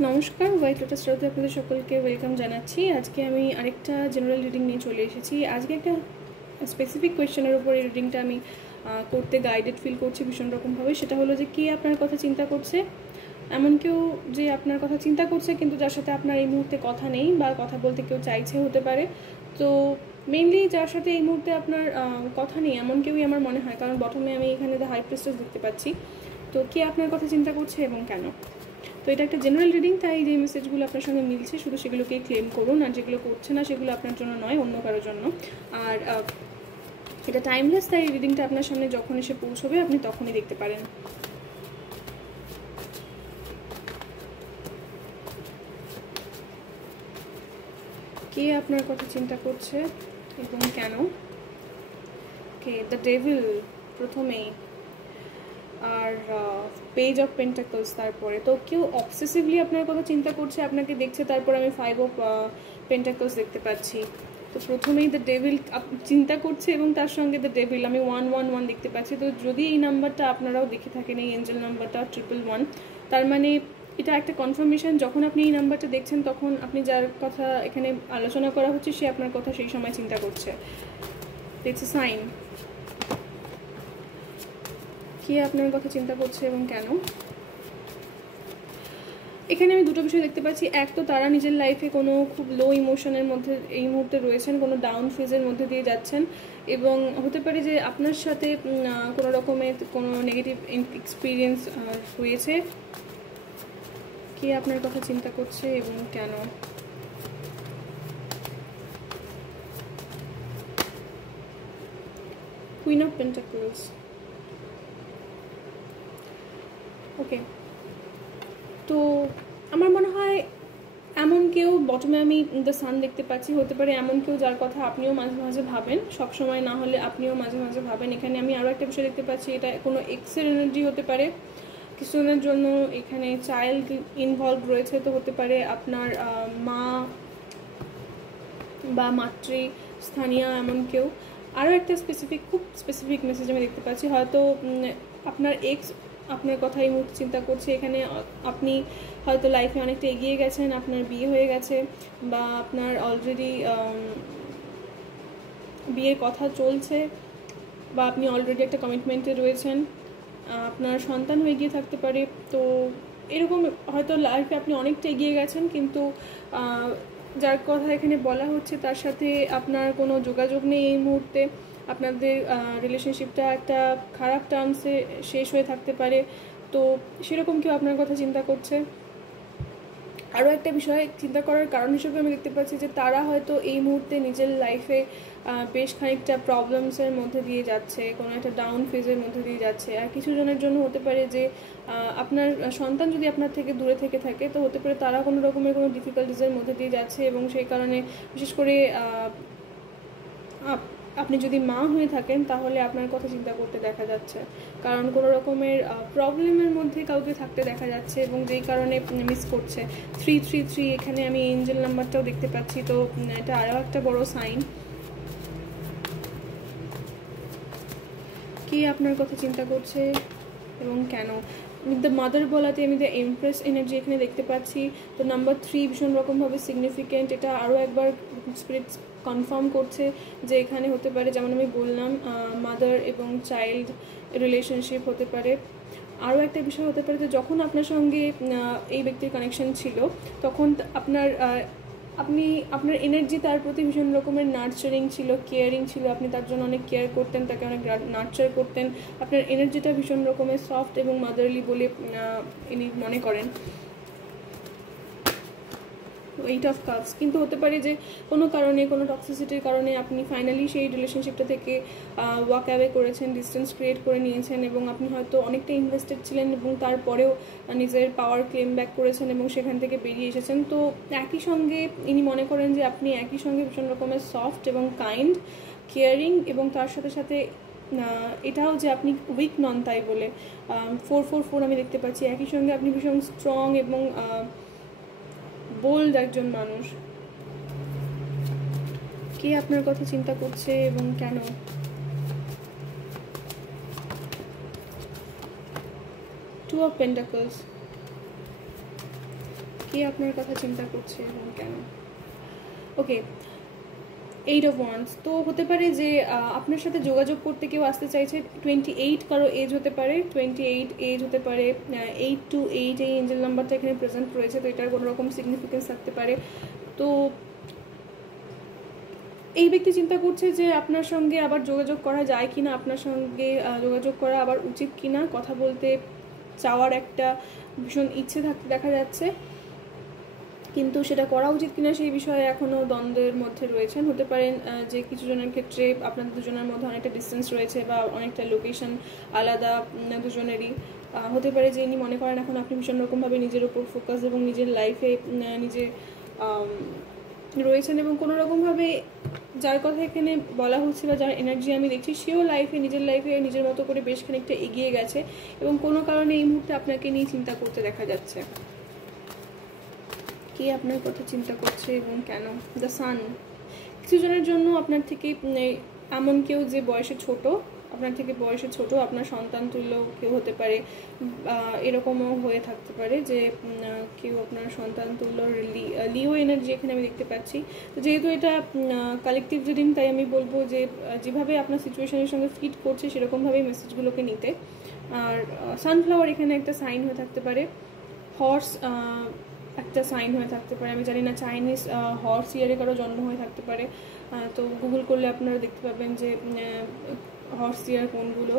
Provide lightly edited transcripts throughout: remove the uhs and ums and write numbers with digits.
নমস্কার, white lotus শ্রোতে আপনাদের সকলকে ওয়েলকাম জানাচ্ছি। আজকে আমি আরেকটা জেনারেল রিডিং নিয়ে চলে এসেছি। আজকে একটা স্পেসিফিক কোয়েশ্চেনের উপর এই রিডিংটা আমি করতে গাইডেড ফিল করছি ভীষণ রকমভাবে। সেটা হলো যে কে আপনার কথা চিন্তা করছে, এমন কেউ যে আপনার কথা চিন্তা করছে কিন্তু যার সাথে আপনার এই মুহূর্তে কথা নেই বা কথা বলতে কেউ চাইছে হতে পারে। তো মেনলি যার সাথে এই মুহূর্তে আপনার কথা নেই এমন কেউই আমার মনে হয়, কারণ প্রথমে আমি এখানে দ্য হাই প্রিস্টেস দেখতে পাচ্ছি। তো কে আপনার কথা চিন্তা করছে এবং কেন? তো এটা একটা জেনারেল রিডিং, তাই যে মেসেজগুলো আপনার সঙ্গে মিলছে শুধু সেগুলোকেই ক্লেম করুন, আর যেগুলো করছে না সেগুলো আপনার জন্য নয়, অন্য কারোর জন্য। আর এটা টাইমলেস, তাই রিডিংটা আপনার সামনে যখন এসে পৌঁছবে আপনি তখনই দেখতে পারেন। কে আপনার কথা চিন্তা করছে এবং কেন? কে দ্য ডেভিল প্রথমেই, আর পেজ অফ পেন্টাকলস তারপরে। তো কেউ অবসেসিভলি আপনার কথা চিন্তা করছে, আপনাকে দেখছে, তারপর আমি 5 অফ পেন্টাকলস দেখতে পাচ্ছি। তো প্রথমেই দ্য ডেভিল চিন্তা করছে এবং তার সঙ্গে দ্য ডেভিল আমি 111 দেখতে পাচ্ছি। তো যদি এই নাম্বারটা আপনারাও দেখে থাকেন, এই এঞ্জেল নাম্বারটা 111, তার মানে এটা একটা কনফার্মেশন। যখন আপনি এই নাম্বারটা দেখছেন তখন আপনি যার কথা এখানে আলোচনা করা হচ্ছে সে আপনার কথা সেই সময় চিন্তা করছে। It's a sign. কে আপনার কথা চিন্তা করছে এবং কেন? এখানে আমি দুটো বিষয় দেখতে পাচ্ছি। এক, তো তারা নিজের লাইফে কোনো খুব লো ইমোশনের মধ্যে এই মুহূর্তে রয়েছেন, কোনো ডাউন ফেজের মধ্যে দিয়ে যাচ্ছেন, এবং হতে পারে যে আপনার সাথে কোনো রকমের কোনো নেগেটিভ এক্সপিরিয়েন্স হয়েছে। কে আপনার কথা চিন্তা করছে এবং কেন? Queen of pentacles. ওকে, তো আমার মনে হয় এমন কেউ, বটমে আমি দ্য সান দেখতে পাচ্ছি, হতে পারে এমন কেউ যার কথা আপনিও মাঝে মাঝে ভাবেন, সবসময় না হলে আপনিও মাঝে মাঝে ভাবেন। এখানে আমি আরও একটা বিষয় দেখতে পাচ্ছি, এটা কোনো এক্সের এনার্জি হতে পারে। কিছুজনের জন্য এখানে চাইল্ড ইনভলভ রয়েছে, তো হতে পারে আপনার মা বা মাতৃস্থানীয় এমন কেউ। আরও একটা খুব স্পেসিফিক মেসেজ আমি দেখতে পাচ্ছি, হয়তো আপনার এক্স আপনার কথা এই মুহূর্তে চিন্তা করছে। এখানে আপনি হয়তো লাইফে অনেকটা এগিয়ে গেছেন, আপনার বিয়ে হয়ে গেছে বা আপনার অলরেডি বিয়ের কথা চলছে, বা আপনি অলরেডি একটা কমিটমেন্টে রয়েছেন, আপনার সন্তান হয়ে গিয়ে থাকতে পারে। তো এরকম হয়তো লাইফে আপনি অনেকটা এগিয়ে গেছেন, কিন্তু যার কথা এখানে বলা হচ্ছে তার সাথে আপনার কোনো যোগাযোগ নেই এই মুহূর্তে। আপনাদের রিলেশনশিপটা একটা খারাপ টার্মসে শেষ হয়ে থাকতে পারে। তো সেরকম কেউ আপনার কথা চিন্তা করছে। আরও একটা বিষয় চিন্তা করার কারণ হিসেবে আমি দেখতে পাচ্ছি যে তারা হয়তো এই মুহূর্তে নিজের লাইফে বেশ খানিকটা প্রবলেমসের মধ্যে দিয়ে যাচ্ছে, কোনো একটা ডাউন ফেজের মধ্যে দিয়ে যাচ্ছে। আর কিছু জনের জন্য হতে পারে যে আপনার সন্তান যদি আপনার থেকে দূরে থেকে থাকে, তো হতে পারে তারা কোনো রকমের কোনো ডিফিকাল্টিসের মধ্যে দিয়ে যাচ্ছে, এবং সেই কারণে বিশেষ করে আপনি যদি মা হয়ে থাকেন তাহলে আপনার কথা চিন্তা করতে দেখা যাচ্ছে, কারণ কোনো রকমের প্রবলেমের মধ্যে কাউকে থাকতে দেখা যাচ্ছে এবং যেই কারণে মিস করছে। 333 এখানে আমি এঞ্জেল নাম্বারটাও দেখতে পাচ্ছি, তো এটা আরও একটা বড় সাইন। কি আপনার কথা চিন্তা করছে এবং কেন? দ্য মাদার বলাতে আমি দ্য এমপ্রেস এনার্জি এখানে দেখতে পাচ্ছি। তো নাম্বার 3 ভীষণ রকমভাবে সিগনিফিকেন্ট। এটা আরও একবার স্পিরিট কনফার্ম করছে যে এখানে হতে পারে, যেমন আমি বললাম, মাদার এবং চাইল্ড রিলেশনশিপ হতে পারে। আরও একটা বিষয় হতে পারে যে যখন আপনার সঙ্গে এই ব্যক্তির কানেকশন ছিল তখন আপনার এনার্জি তার প্রতি ভীষণ রকমের নার্চারিং ছিল, কেয়ারিং ছিল। আপনি তার জন্য অনেক কেয়ার করতেন, তাকে অনেক নার্চার করতেন। আপনার এনার্জিটা ভীষণ রকমের সফট এবং মাদারলি বলে ইনি মনে করেন। 8 অফ কাপস। কিন্তু হতে পারে যে কোনো কারণে, কোনো টক্সিসিটির কারণে আপনি ফাইনালি সেই রিলেশনশিপটা থেকে ওয়াক অ্যাওয়ে করেছেন, ডিস্টেন্স ক্রিয়েট করে নিয়েছেন, এবং আপনি হয়তো অনেকটা ইনভেস্টেড ছিলেন এবং তারপরেও নিজের পাওয়ার ক্লেম ব্যাক করেছেন এবং সেখান থেকে বেরিয়ে এসেছেন। তো একই সঙ্গে ইনি মনে করেন যে আপনি একই সঙ্গে ভীষণ রকমের সফট এবং কাইন্ড, কেয়ারিং, এবং তার সাথে সাথে এটাও যে আপনি উইক নন তাই বলে। 444 আমি দেখতে পাচ্ছি। একই সঙ্গে আপনি ভীষণ স্ট্রং এবং বোল্ড একজন মানুষ। কে আপনার কথা চিন্তা করছে এবং কেন? 2 অফ পেন্টাকলস। কে আপনার কথা চিন্তা করছে এবং কেন? ওকে, 8 of Wands। তো হতে পারে যে আপনার সাথে যোগাযোগ করতে কেউ আসতে চাইছে। 28 কারো এজ হতে পারে, 28 এজ হতে পারে, 8 to 8 এই এঞ্জেল নাম্বারটা এখানে প্রেজেন্ট রয়েছে, তো এটার কোনো রকম সিগনিফিকেন্স থাকতে পারে। তো এই ব্যক্তি চিন্তা করছে যে আপনার সঙ্গে আবার যোগাযোগ করা যায় কি না, আপনার সঙ্গে যোগাযোগ করা আবার উচিত কি না, কথা বলতে চাওয়ার একটা ভীষণ ইচ্ছে থাকতে দেখা যাচ্ছে, কিন্তু সেটা করা উচিত কিনা সেই বিষয়ে এখনও দ্বন্দ্বের মধ্যে রয়েছেন। হতে পারেন যে কিছু জনের ক্ষেত্রে আপনাদের দুজনের মধ্যে অনেকটা ডিস্টেন্স রয়েছে বা অনেকটা লোকেশন আলাদা দুজনেরই। হতে পারে যে ইনি মনে করেন এখন আপনি ভীষণ রকমভাবে নিজের ওপর ফোকাস এবং নিজের লাইফে নিজে রয়েছেন, এবং কোনো রকমভাবে যার কথা এখানে বলা হচ্ছে বা যার এনার্জি আমি দেখছি সেও নিজের লাইফে নিজের মতো করে বেশ খানিকটা এগিয়ে গেছে, এবং কোনো কারণে এই মুহূর্তে আপনাকে নিয়ে চিন্তা করতে দেখা যাচ্ছে। কে আপনার কথা চিন্তা করছে এবং কেন? The sun. কিছু জনের জন্য আপনার থেকে এমন কেউ যে বয়সে ছোট, আপনার থেকে বয়সে ছোট, আপনার সন্তান তুল্য কেউ হতে পারে, এরকমও হয়ে থাকতে পারে যে কেউ আপনার সন্তান তুল্য। লিও এনার্জি এখানে আমি দেখতে পাচ্ছি। তো যেহেতু এটা কালেকটিভ রিডিং, তাই আমি বলবো যে যেভাবে আপনার সিচুয়েশনের সঙ্গে ফিট করছে সেরকমভাবেই মেসেজগুলোকে নিতে। আর সানফ্লাওয়ার এখানে একটা সাইন হয়ে থাকতে পারে, হর্স একটা সাইন হয়ে থাকতে পারে, আমি জানি না চাইনিজ হর্স ইয়ারে কারো জন্ম হয়ে থাকতে পারে, তো গুগল করলে আপনারা দেখতে পাবেন যে হর্স ইয়ার কোনগুলো।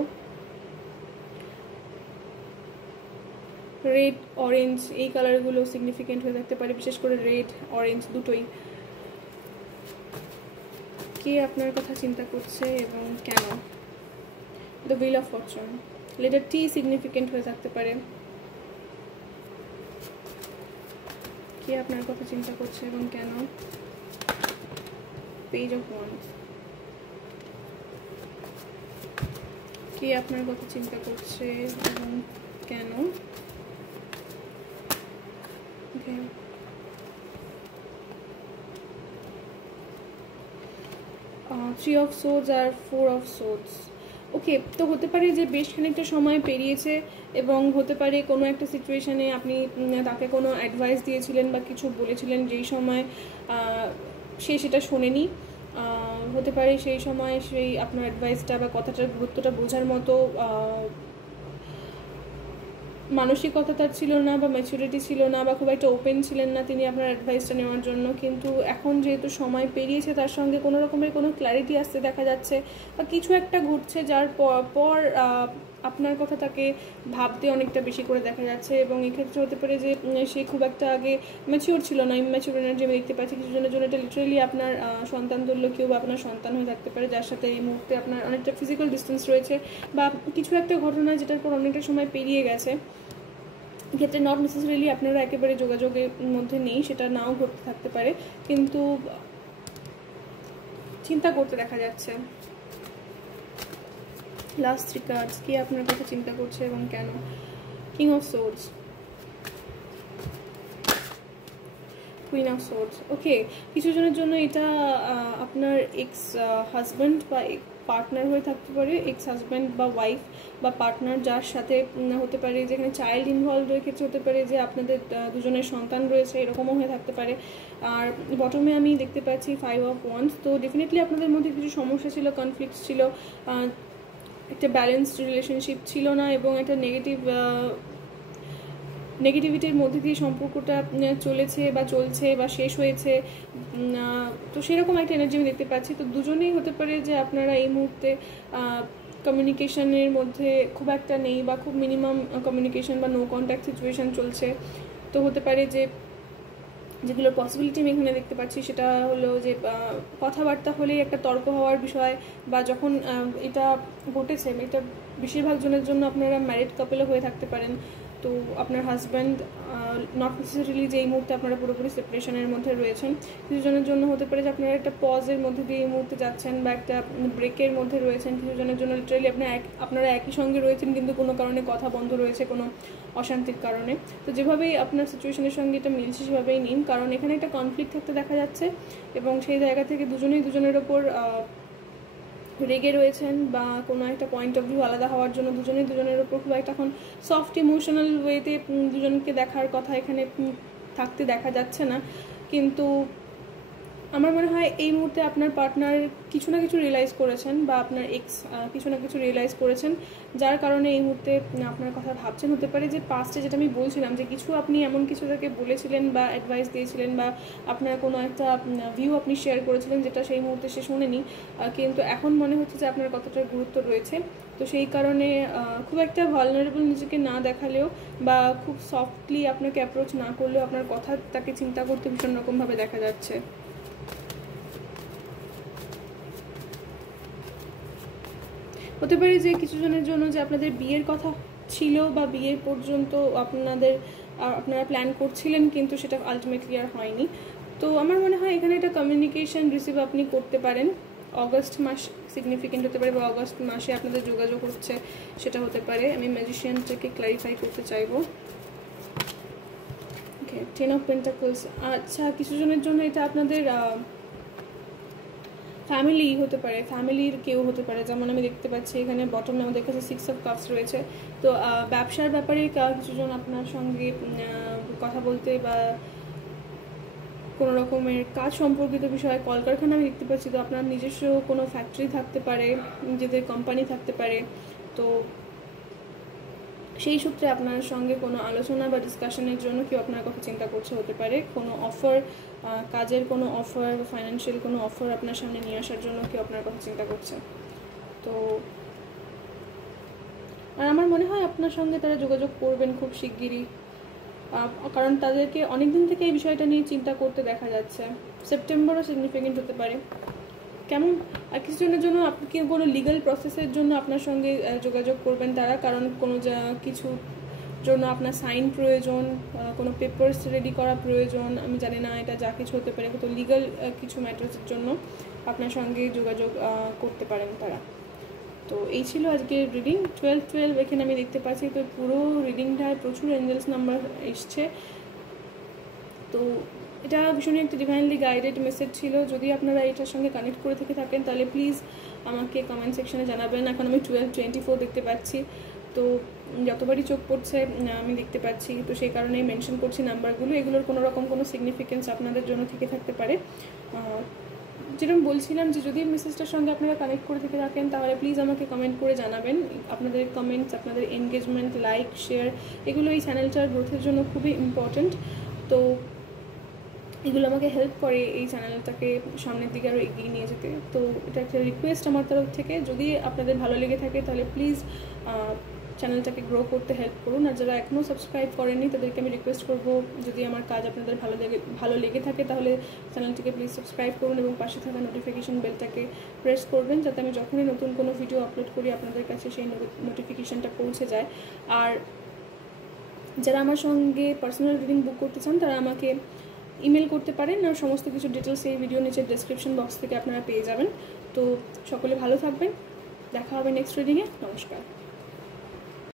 রেড অরেঞ্জ এই কালারগুলো সিগনিফিকেন্ট হয়ে থাকতে পারে, বিশেষ করে রেড অরেঞ্জ দুটোই। কে আপনার কথা চিন্তা করছে এবং কেন? The wheel of Fortune. Letter T significant হয়ে থাকতে পারে। কে আপনার কথা চিন্তা করছে এবং কেন? Page of wands. কে আপনার কথা চিন্তা করছে এবং কেন? ওকে, থ্রি অফ সোর্ডস আর ফোর অফ সোর্ডস। ওকে, তো হতে পারে যে বেশ খানিকটা সময় পেরিয়েছে, এবং হতে পারে কোনো একটা সিচুয়েশানে আপনি তাকে কোনো অ্যাডভাইস দিয়েছিলেন বা কিছু বলেছিলেন, যেই সময় সে সেটা শোনেনি। হতে পারে সেই সময় সেই আপনার অ্যাডভাইসটা বা কথাটার গুরুত্বটা বোঝার মতো মানসিকতা তার ছিল না, বা ম্যাচুরিটি ছিল না, বা খুব একটা ওপেন ছিলেন না তিনি আপনার অ্যাডভাইসটা নেওয়ার জন্য। কিন্তু এখন যেহেতু সময় পেরিয়েছে, তার সঙ্গে কোনো রকমের কোনো ক্ল্যারিটি আসতে দেখা যাচ্ছে, বা কিছু একটা ঘটছে যার পর আপনার কথা তাকে ভাবতে অনেকটা বেশি করে দেখা যাচ্ছে। এবং এক্ষেত্রে হতে পারে যে সে খুব একটা আগে ম্যাচিওর ছিল না, ইম্যাচিওর এনার্জি আমি দেখতে পাচ্ছি। কিছু জনের জন্য এটা লিটারেলি আপনার সন্তান তুল্য কেউ বা আপনার সন্তান হয়ে থাকতে পারে, যার সাথে এই মুহূর্তে আপনার অনেকটা ফিজিক্যাল ডিস্টেন্স রয়েছে, বা কিছু একটা ঘটনা যেটার পর অনেকটা সময় পেরিয়ে গেছে। ক্ষেত্রে নট নেসেসারিলি আপনারা একেবারে যোগাযোগের মধ্যে নেই, সেটা নাও ঘটতে থাকতে পারে, কিন্তু চিন্তা করতে দেখা যাচ্ছে। লাস্ট থ্রি কার্ডস, কে আপনার কথা চিন্তা করছে এবং কেন? King of swords, queen of swords. Okay, কিছু জনের জন্য এটা আপনার এক্স হাজব্যান্ড বা পার্টনার হয়ে থাকতে পারে, এক্স হাজব্যান্ড বা ওয়াইফ বা পার্টনার, যার সাথে হতে পারে যেখানে চাইল্ড ইনভলভ হয়ে ক্ষেত্রে হতে পারে যে আপনাদের দুজনের সন্তান রয়েছে, এরকমও হয়ে থাকতে পারে। আর বটমে আমি দেখতে পাচ্ছি 5 অফ ওয়ান্ডস। তো ডেফিনেটলি আপনাদের মধ্যে কিছু সমস্যা ছিল, কনফ্লিক্ট ছিল, একটা ব্যালেন্সড রিলেশনশিপ ছিল না, এবং একটা নেগেটিভিটির মধ্যে দিয়ে সম্পর্কটা চলেছে বা চলছে বা শেষ হয়েছে। তো সেরকম একটা এনার্জি আমি দেখতে পাচ্ছি। তো দুজনেই হতে পারে যে আপনারা এই মুহূর্তে কমিউনিকেশনের মধ্যে খুব একটা নেই, বা খুব মিনিমাম কমিউনিকেশন বা নো কন্ট্যাক্ট সিচুয়েশান চলছে। তো হতে পারে যে যেগুলোর পসিবিলিটি আমি এখানে দেখতে পাচ্ছি সেটা হলো যে কথাবার্তা হলেই একটা তর্ক হওয়ার বিষয়, বা যখন এটা ঘটেছে, এটা বেশিরভাগ জনের জন্য আপনারা ম্যারিড কাপেলও হয়ে থাকতে পারেন। তো আপনার হাজব্যান্ড নট নেসেসারিলি যে এই মুহূর্তে আপনারা পুরোপুরি সেপারেশনের মধ্যে রয়েছেন, কিছু জনের জন্য হতে পারে যে আপনারা একটা পজের মধ্যে দিয়ে এই মুহূর্তে যাচ্ছেন, বা একটা ব্রেকের মধ্যে রয়েছেন। কিছু জনের জন্য লিটারালি আপনারা একই সঙ্গে রয়েছেন, কিন্তু কোনো কারণে কথা বন্ধ রয়েছে, কোনো অশান্তির কারণে। তো যেভাবেই আপনার সিচুয়েশনের সঙ্গে এটা মিলছে সেভাবেই নিন, কারণ এখানে একটা কনফ্লিক্ট থাকতে দেখা যাচ্ছে, এবং সেই জায়গা থেকে দুজনেই দুজনের ওপর রেগে রয়েছেন, বা কোনো একটা পয়েন্ট অফ ভিউ আলাদা হওয়ার জন্য দুজনেই দুজনের ওপর খুব একটা এখন সফট ইমোশনাল ওয়েতে দুজনকে দেখার কথা এখানে থাকতে দেখা যাচ্ছে না, কিন্তু আমার মনে হয় এই মুহূর্তে আপনার পার্টনার কিছু না কিছু রিয়েলাইজ করেছেন, বা আপনার এক্স কিছু না কিছু রিয়েলাইজ করেছেন, যার কারণে এই মুহূর্তে আপনার কথা ভাবছেন। হতে পারে যে পাস্টে যেটা আমি বলছিলাম, যে কিছু আপনি এমন কিছু তাকে বলেছিলেন বা অ্যাডভাইস দিয়েছিলেন, বা আপনার কোনো একটা ভিউ আপনি শেয়ার করেছিলেন যেটা সেই মুহূর্তে সে শোনেনি, কিন্তু এখন মনে হচ্ছে যে আপনার কতটার গুরুত্ব রয়েছে। তো সেই কারণে খুব একটা ভালনারেবল নিজেকে না দেখালেও, বা খুব সফটলি আপনাকে অ্যাপ্রোচ না করলেও আপনার কথা তাকে চিন্তা করতে ভীষণ রকমভাবে দেখা যাচ্ছে। হতে পারে যে কিছু জনের জন্য যে আপনাদের বিয়ের কথা ছিল, বা বিয়ের পর্যন্ত আপনারা প্ল্যান করছিলেন, কিন্তু সেটা আলটিমেটলি আর হয়নি। তো আমার মনে হয় এখানে একটা কমিউনিকেশন রিসিভ আপনি করতে পারেন। অগস্ট মাস সিগনিফিকেন্ট হতে পারে, বা অগস্ট মাসে আপনাদের যোগাযোগ হচ্ছে, সেটা হতে পারে। আমি ম্যাজিশিয়ানটাকে ক্লারিফাই করতে চাইবো। ওকে, 10 অফ পেন্টাকলস। আচ্ছা, কিছু জনের জন্য এটা আপনাদের ফ্যামিলি হতে পারে, ফ্যামিলির কেউ হতে পারে। যেমন আমি দেখতে পাচ্ছি এখানে বটমে আমাদের কাছে 6 অফ কাপস রয়েছে। তো ব্যবসার ব্যাপারে কিছুজন আপনার সঙ্গে কথা বলতে, বা কোনো রকমের কাজ সম্পর্কিত বিষয়ে, কলকারখানা আমি দেখতে পাচ্ছি। তো আপনার নিজস্ব কোনো ফ্যাক্টরি থাকতে পারে, নিজেদের কোম্পানি থাকতে পারে। তো সেই সূত্রে আপনার সঙ্গে কোনো আলোচনা বা ডিসকাশনের জন্য কেউ আপনার কথা চিন্তা করছে, হতে পারে কোনো অফার, কাজের কোনো অফার বা ফাইন্যান্সিয়াল কোনো অফার আপনার সামনে নিয়ে আসার জন্য কেউ আপনার কথা চিন্তা করছে। তো আর আমার মনে হয় আপনার সঙ্গে তারা যোগাযোগ করবেন খুব শিগগিরই, কারণ তাদেরকে অনেক দিন থেকে এই বিষয়টা নিয়ে চিন্তা করতে দেখা যাচ্ছে। সেপ্টেম্বরও সিগনিফিকেন্ট হতে পারে। কেমন, আর কিছুজনের জন্য আপনি কোনো লিগ্যাল প্রসেসের জন্য আপনার সঙ্গে যোগাযোগ করবেন তারা, কারণ কোনো কিছু জন্য আপনার সাইন প্রয়োজন, কোনো পেপারস রেডি করা প্রয়োজন, আমি জানি না এটা যা কিছু হতে পারে। তো লিগ্যাল কিছু ম্যাটার্সের জন্য আপনার সঙ্গে যোগাযোগ করতে পারেন তারা। তো এই ছিল আজকের রিডিং 12-12 এখানে আমি দেখতে পাচ্ছি। তো পুরো রিডিংটায় প্রচুর এঞ্জেলস নাম্বার এসছে। তো এটা ভীষণই একটা ডিভাইনলি গাইডেড মেসেজ ছিল। যদি আপনারা এটার সঙ্গে কানেক্ট করে থেকে থাকেন তাহলে প্লিজ আমাকে কমেন্ট সেকশনে জানাবেন। এখন আমি 12-24 দেখতে পাচ্ছি, তো যতবারই চোখ পড়ছে আমি দেখতে পাচ্ছি, তো সেই কারণেই মেনশন করছি নাম্বারগুলো। এগুলোর কোনো রকম কোনো সিগনিফিকেন্স আপনাদের জন্য থেকে থাকতে পারে। যেরকম বলছিলাম যে যদি মেসেজটার সঙ্গে আপনারা কানেক্ট করে থেকে থাকেন তাহলে প্লিজ আমাকে কমেন্ট করে জানাবেন। আপনাদের কমেন্টস, আপনাদের এনগেজমেন্ট, লাইক, শেয়ার, এগুলো এই চ্যানেলটার গ্রোথের জন্য খুবই ইম্পর্ট্যান্ট। তো এগুলো আমাকে হেল্প করে এই চ্যানেলটাকে সামনের দিকে আরও এগিয়ে নিয়ে যেতে। তো এটা একটা রিকোয়েস্ট আমার তরফ থেকে, যদি আপনাদের ভালো লেগে থাকে তাহলে প্লিজ চ্যানেলটাকে গ্রো করতে হেল্প করুন। আর যারা এখনও সাবস্ক্রাইব করেননি তাদেরকে আমি রিকোয়েস্ট করব, যদি আমার কাজ আপনাদের ভালো লেগে থাকে তাহলে চ্যানেলটিকে প্লিজ সাবস্ক্রাইব করুন, এবং পাশে থাকা নোটিফিকেশন বেলটাকে প্রেস করবেন, যাতে আমি যখনই নতুন কোনো ভিডিও আপলোড করি আপনাদের কাছে সেই নোটিফিকেশানটা পৌঁছে যায়। আর যারা আমার সঙ্গে পার্সোনাল রিডিং বুক করতে চান তারা আমাকে ইমেল করতে পারেন, আর সমস্ত কিছু ডিটেলস এই ভিডিও নিচের ডেসক্রিপশন বক্স থেকে আপনারা পেয়ে যাবেন। তো সকলে ভালো থাকবেন, দেখা হবে নেক্সট রিডিংয়ে। নমস্কার।